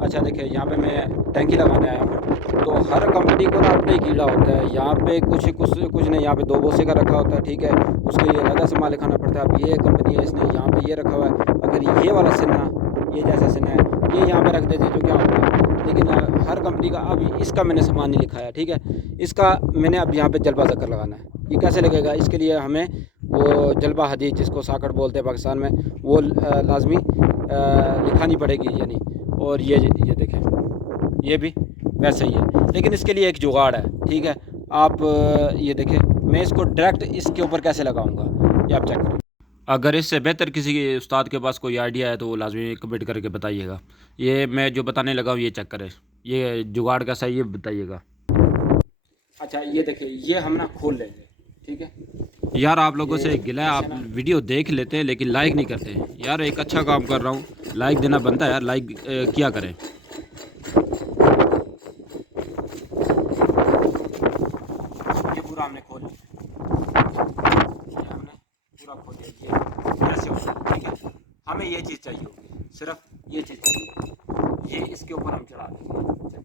अच्छा देखिए, यहाँ पे मैं टैंकी लगाने आया हूँ, तो हर कंपनी को ना अपना ही कीड़ा होता है। यहाँ पे कुछ नहीं, यहाँ पे 2 बोसे का रखा होता है, ठीक है? उसके लिए अलग से माल लिखाना पड़ता है। अब ये कंपनी है, इसने यहाँ पे ये रखा हुआ है, अगर ये वाला सिन्ना, ये जैसा सिन्ना है, ये यहाँ पे रख देते तो क्या होता? लेकिन हर कंपनी का अब इसका मैंने सामान नहीं लिखा है, ठीक है? इसका मैंने अब यहाँ पे जलवा ज़क्र लगाना है। ये कैसे लगेगा? इसके लिए हमें वो जलवा हदीद, जिसको साकड़ बोलते हैं पाकिस्तान में, वो लाज़मी लिखानी पड़ेगी यानी। और ये देखें, ये भी वैसे ही है, लेकिन इसके लिए एक जुगाड़ है, ठीक है? आप ये देखें, मैं इसको डायरेक्ट इसके ऊपर कैसे लगाऊंगा, ये आप चेक करें। अगर इससे बेहतर किसी के उस्ताद के पास कोई आइडिया है तो वो लाजमी कमेंट करके बताइएगा। ये मैं जो बताने लगा हूँ ये चेक करें, ये जुगाड़ कैसा है ये बताइएगा। अच्छा ये देखिए, ये हम ना खोल लेंगे, ठीक है? यार आप लोगों से गिला है, आप वीडियो देख लेते हैं लेकिन लाइक नहीं करते यार। एक अच्छा काम कर रहा हूँ, लाइक देना बनता है यार, लाइक किया करें। ये पूरा हमने खोल लिया, ये हमने पूरा खोल लिया। ये ऐसे होता है, ठीक है? हमें ये चीज़ चाहिए होगी, सिर्फ ये चीज़ चाहिए। ये इसके ऊपर हम चढ़ा देंगे,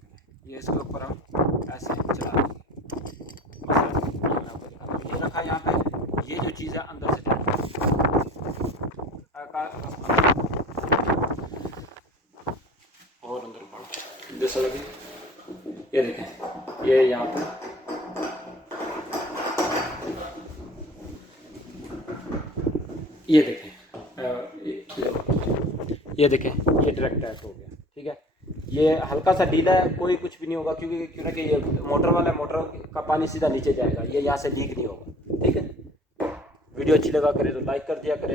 ये इसके ऊपर हम ऐसे चढ़ा देंगे। ये रखा है यहाँ पे, ये जो चीज़ है अंदर से और अंदर पड़ो जैसा लगे। ये देखें, ये यहाँ पे ये देखें, ये देखें, ये डायरेक्ट टैप हो गया, ठीक है? ये हल्का सा ढीला है, कोई कुछ भी नहीं होगा, क्योंकि ये मोटर वाला है, मोटर का पानी सीधा नीचे जाएगा, ये यहाँ से लीक नहीं होगा, ठीक है? वीडियो अच्छी लगा करे तो लाइक कर दिया करें।